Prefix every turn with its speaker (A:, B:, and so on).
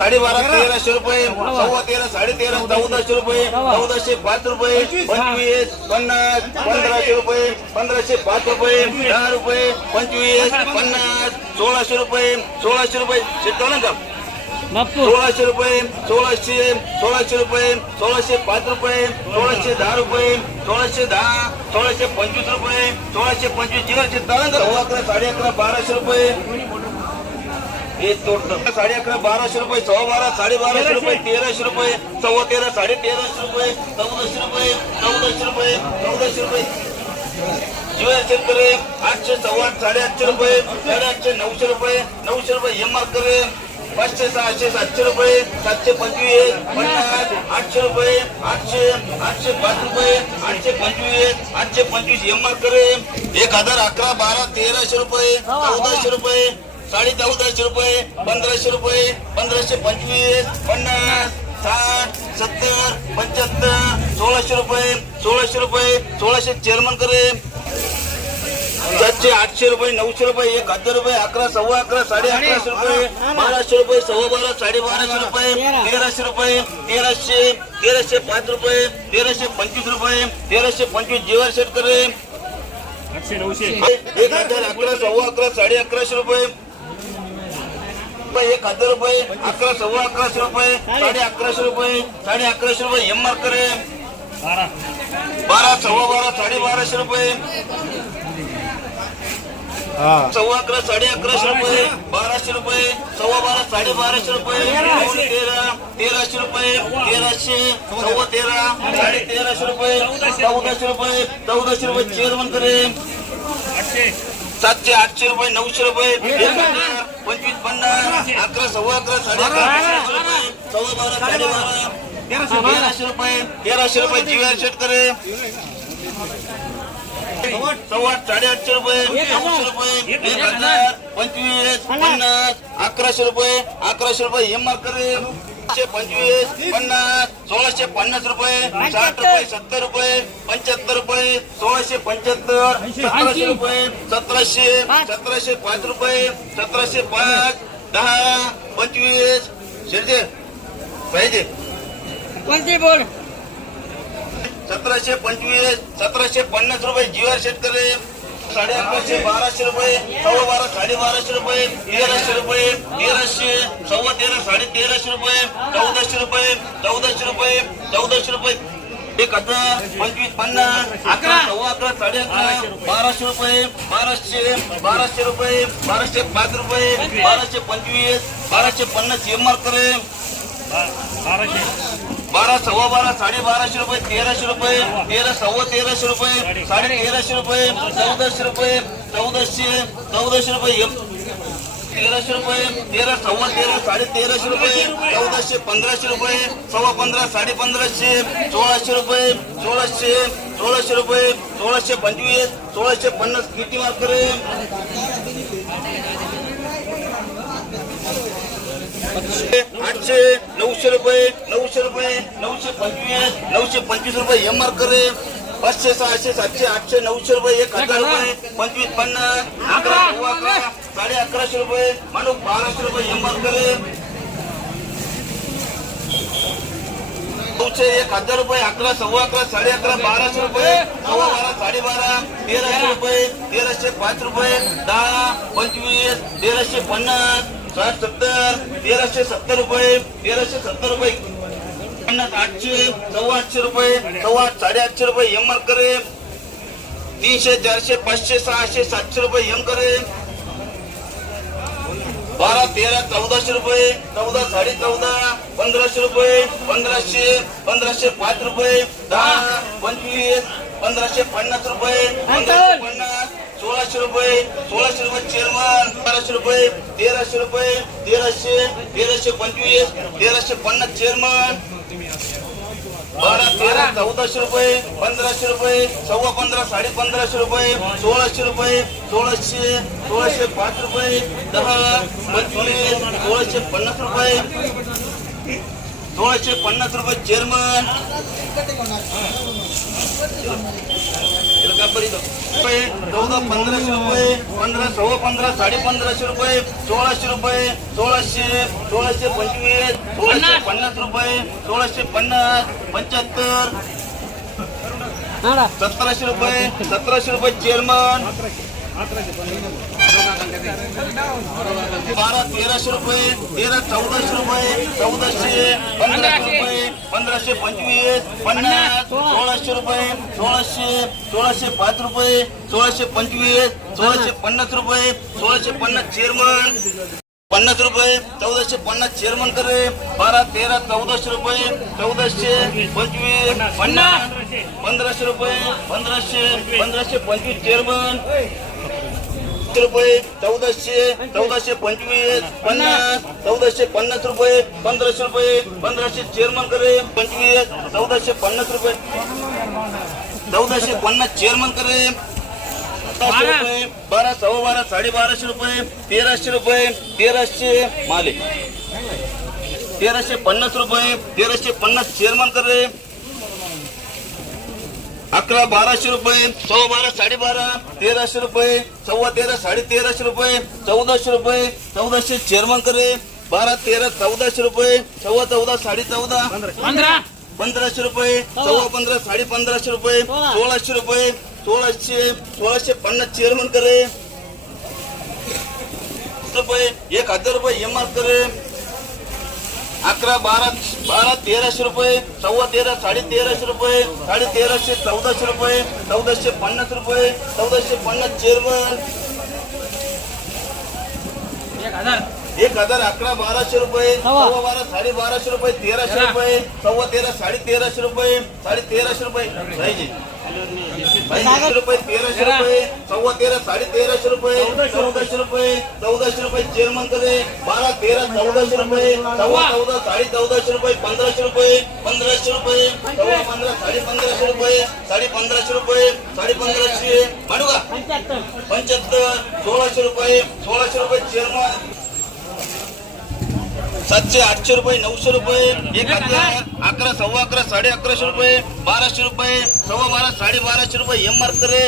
A: साडेबारा तेराशे रुपये सव्वा तेरा साडे तेरा चौदाशे रुपये चौदाशे पाच रुपये पंचवीस पन्नास पंधराशे रुपये पंधराशे पाच रुपये दहा रुपये पंचवीस पन्नास सोळाशे रुपये सोळाशे रुपये. शेतकऱ्या का?
B: बापू.
A: सोळाशे रुपये सोळाशे सोळाशे रुपये सोळाशे पाच रुपये सोळाशे दहा रुपये सोळाशे दहा सोळाशे पंचवीस रुपये सोळाशे पंचवीस जीवनशे सव्वा अकरा साडे अकरा बाराशे रुपये. हे तोडतं साडे अकरा बाराशे रुपये सव्वा बारा साडे बाराशे रुपये तेराशे. रुपये सव्वा तेरा साडे तेराशे रुपये चौदाशे रुपये चौदाशे रुपये चौदाशे रुपये. जीवन शेतकरी आठशे सव्वा आठ साडेआठशे रुपये साडेआठशे नऊशे रुपये नऊशे रुपये एम आर करे. पाचशे सहाशे सातशे रुपये सातशे पंचवीस पन्नास आठशे रुपये आठशे आठशे पाच रुपये आठशे पंचवीस आठशे पंचवीस एम आर करे. एक हजार अकरा बारा तेराशे रुपये चौदाशे रुपये साडे चौदाशे रुपये पंधराशे रुपये पंधराशे पंचवीस पन्नास साठ सत्तर पंच्याहत्तर सोळाशे रुपये सोळाशे रुपये सोळाशे चेअरमन करे. सातशे आठशे रुपये नऊशे रुपये एक हजार रुपये अकरा सव्वा अकरा साडे अकराशे रुपये बाराशे रुपये सव्वा बारा साडे बाराशे रुपये तेराशे रुपये तेराशे तेराशे पाच रुपये तेराशे पंचवीस रुपये तेराशे पंचवीस जेवार शेट करे.
B: आठशे नऊशे.
A: एक हजार अकरा सव्वा अकरा साडे अकराशे रुपये. रुपये, एक हजार रुपये अकरा सव्वा अकराशे रुपये साडे अकराशे रुपये साडे अकराशे रुपये एम आर करे.
B: बारा
A: सव्वा बारा साडे बाराशे रुपये. सव्वा अकरा साडे अकराशे रुपये बाराशे रुपये सव्वा बारा साडे बाराशे रुपये तेरा तेराशे रुपये तेराशे सव्वा तेरा साडे तेराशे रुपये चौदाशे रुपये चौदाशे रुपये चेअरमन करे. सातशे आठशे रुपये नऊशे रुपये पंचवीस पन्नास अकरा सव्वा अकरा साडे अकरा बाराशे रुपये सव्वा बारा साडे बारा तेराशे रुपये. तेराशे रुपये जी आर शेट करे सव्वा साडे आठशे रुपये नऊशे रुपये एक हजार पंचवीस पन्नास. अकराशे रुपये अकराशे रुपये एम आर करे एकशे पंचवीस पन्नास सोळाशे पन्नास रुपये साठ रुपये सत्तर रुपये पंच्याहत्तर रुपये सोळाशे पंच्याहत्तर सतराशे रुपये सतराशे सतराशे पाच रुपये सतराशे पाच दहा पंचवीस. शेरजे पाहिजे.
B: कोणती बोल
A: सतराशे पंचवीस सतराशे पन्नास रुपये जीवार शेतकरी. साडे अकराशे बाराशे रुपये सव्वा बारा साडे बाराशे रुपये तेराशे रुपये तेराशे सव्वा तेरा साडे तेराशे रुपये चौदाशे रुपये चौदाशे रुपये चौदाशे रुपये. एक हजार पंचवीस पन्नास अकरा! सव्वा अकरा साडे अकरा बाराशे रुपये बाराशे बाराशे रुपये बाराशे पाच रुपये बाराशे पंचवीस बाराशे पन्नास एम आर करे
B: बाराशे.
A: बारा सव्वा बारा साडे बाराशे रुपये तेराशे रुपये तेरा सव्वा तेराशे रुपये साडे तेराशे रुपये चौदाशे रुपये चौदाशे चौदाशे रुपये एक- तेराशे रुपये तेरा सव्वा तेरा साडे तेराशे रुपये चौदाशे पंधराशे रुपये सव्वा पंधरा साडे पंधराशे सोळाशे रुपये सोळाशे सोळाशे रुपये सोळाशे पंचवीस सोळाशे पन्नास किती मार्क करे आठशे नऊशे रुपये नऊशे रुपये नऊशे पंचवीस नऊशे पंचवीस रुपये एम आर करे. पाचशे सहाशे सातशे आठशे नऊशे रुपये एक हजार रुपये पंचवीस पन्नास अकरा अकरा साडे अकराशे रुपये माणूस बाराशे रुपये एम आर करे. नऊशे एक हजार रुपये अकरा सव्वा अकरा साडे अकरा बाराशे रुपये सव्वा बारा साडे बारा तेराशे रुपये तेराशे पाच रुपये दहा पंचवीस तेराशे पन्नास सत्तर तेराशे सत्तर रुपये तेराशे सत्तर रुपये. पन्नास आठशे सव्वा आठशे रुपये सव्वा साडे आठशे रुपये एम आर करे. तीनशे चारशे पाचशे सहाशे सातशे रुपये एम करे. बारा तेरा चौदाशे रुपये चौदा साडे चौदा पंधराशे रुपये पंधराशे पंधराशे पाच रुपये दहा पंचवीस पंधराशे पन्नास रुपये पंधराशे पन्नास सोळाशे रुपये सोळाशे रुपये चेअरमन बाराशे रुपये तेराशे रुपये तेराशे तेराशे पंचवीस तेराशे पन्नास चेअरमन बारा तेरा चौदाशे रुपये पंधराशे रुपये सव्वा पंधरा साडे पंधराशे रुपये सोळाशे रुपये सोळाशे सोळाशे पाच रुपये दहा पंचवीस सोळाशे पन्नास रुपये सोळाशे पन्नास रुपये चेअरमन रुपये चौदा पंधराशे रुपये पंधरा सव्वा पंधरा साडे पंधराशे रुपये सोळाशे रुपये सोळाशे सोळाशे पंचवीस सोळाशे पन्नास. रुपये सोळाशे पन्नास पंच्याहत्तर सतराशे रुपये सतराशे रुपये चेअरमन बारा तेराशे रुपये तेरा चौदाशे रुपये चौदाशे पंधराशे रुपये पंधराशे पंचवीस पन्नास सोळाशे रुपये सोळाशे सोळाशे पाच रुपये सोळाशे पंचवीस सोळाशे पन्नास रुपये सोळाशे पन्नास चेअरमन पन्नास रुपये चौदाशे पन्नास चेअरमन करे. बारा तेरा चौदाशे रुपये चौदाशे पंचवीस पन्नास पंधराशे रुपये पंधराशे पंधराशे पंचवीस चेअरमन. रुपये चौदाशे चौदाशे पंचवीस पन्नास चौदाशे पन्नास रुपये पंधराशे रुपये पंधराशे चेअरमन करे पंचवीस चौदाशे पन्नास रुपये चौदाशे पन्नास चेअरमन करे रुपये बारा सव्वा बारा साडे बाराशे रुपये तेराशे रुपये तेराशे माले. तेराशे पन्नास रुपये तेराशे पन्नास चेअरमन करे अकरा बाराशे रुपये सव्वा बारा साडेबारा तेराशे रुपये सव्वा तेरा साडे तेराशे रुपये चौदाशे रुपये चौदाशे चेअरमन करे बारा तेरा चौदाशे रुपये सव्वा चौदा साडे चौदा
B: पंधरा.
A: पंधराशे रुपये सव्वा पंधरा साडे पंधराशे रुपये सोळाशे रुपये सोळाशे सोळाशे पन्नास चेअरमन करे रुपये एक हजार रुपये एम आर करे अकरा बारा बारा तेराशे रुपये सव्वा तेरा साडे तेराशे रुपये साडे तेराशे चौदाशे रुपये चौदाशे पन्नास रुपये चौदाशे पन्नास चेअरमन एक हजार. अकरा बाराशे रुपये सव्वा. बारा साडे बाराशे रुपये तेराशे रुपये सव्वा तेरा साडे तेराशे रुपये साडे तेराशे रुपये. पाहिजे पाहिजे रुपये तेराशे रुपये सव्वा तेरा साडे तेराशे रुपये चौदाशे रुपये चौदाशे रुपये चेअरमन करे बारा तेरा चौदाशे रुपये सव्वा चौदा साडे चौदाशे रुपये पंधराशे रुपये पंधराशे रुपये सव्वा पंधरा साडे पंधराशे रुपये साडे पंधराशे रुपये साडे पंधराशे मांडू का? पंच्याहत्तर. सोळाशे रुपये सोळाशे रुपये चेअरमन सातशे आठशे रुपये नऊशे रुपये एक हजार अकरा सव्वा अकरा साडे अकराशे रुपये बाराशे रुपये सव्वा बारा साडे बाराशे रुपये एम आर करे